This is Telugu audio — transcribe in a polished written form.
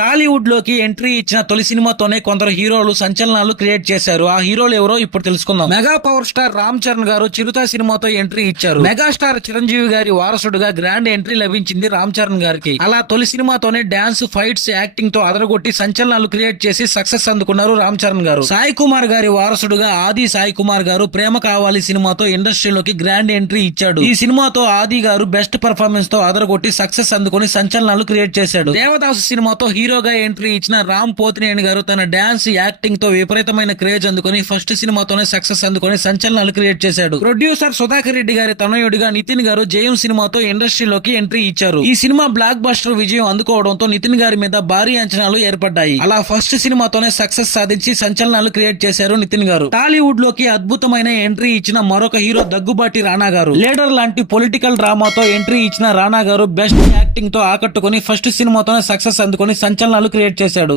టాలీవుడ్ లోకి ఎంట్రీ ఇచ్చిన తొలి సినిమాతోనే కొందరు హీరోలు సంచలనాలు క్రియేట్ చేశారు. ఆ హీరోలు ఎవరో ఇప్పుడు తెలుసుకుందాం. Mega power star Ram Charan గారు చిరుత సినిమాతో ఎంట్రీ ఇచ్చారు. మెగాస్టార్ చిరంజీవి గారి వారసుడుగా గ్రాండ్ ఎంట్రీ లభించింది రామ్ చరణ్ గారికి. అలా తొలి సినిమాతోనే డాన్స్, ఫైట్స్, యాక్టింగ్ తో అదరగొట్టి సంచలనాలు క్రియేట్ చేసి సక్సెస్ అందుకున్నారు రామ్ చరణ్ గారు. సాయి కుమార్ గారి వారసుడుగా ఆది సాయి కుమార్ గారు ప్రేమ కావాలి సినిమాతో ఇండస్ట్రీలోకి గ్రాండ్ ఎంట్రీ ఇచ్చాడు. ఈ సినిమాతో ఆది గారు బెస్ట్ పర్ఫార్మెన్స్ తో అదరగొట్టి సక్సెస్ అందుకుని సంచలనాలు క్రియేట్ చేశాడు. దేవదాసు సినిమాతో హీరోగా ఎంట్రీ ఇచ్చిన రామ్ పోతినేని గారు తన డాన్స్, యాక్టింగ్ తో విపరీతమైన క్రేజ్ అందుకుని ఫస్ట్ సినిమాతోనే సక్సెస్ అందుకుని సంచలనాలు క్రియేట్ చేశాడు. ప్రొడ్యూసర్ సుధాకర్ రెడ్డి గారి తనయుడిగా నితిన్ గారు జయం సినిమాతో ఇండస్ట్రీలోకి ఎంట్రీ ఇచ్చారు. ఈ సినిమా బ్లాక్ బస్టర్ విజయం అందుకోవడంతో నితిన్ గారి మీద భారీ అంచనాలు ఏర్పడ్డాయి. అలా ఫస్ట్ సినిమాతోనే సక్సెస్ సాధించి సంచలనాలు క్రియేట్ చేశారు నితిన్ గారు. టాలీవుడ్ లోకి అద్భుతమైన ఎంట్రీ ఇచ్చిన మరొక హీరో దగ్గుబాటి రానా గారు. లీడర్ లాంటి పొలిటికల్ డ్రామాతో ఎంట్రీ ఇచ్చిన రానా గారు బెస్ట్ యాక్టింగ్ తో ఆకట్టుకుని ఫస్ట్ సినిమాతోనే సక్సెస్ అందుకుని సంచలనాలు క్రియేట్ చేశాడు.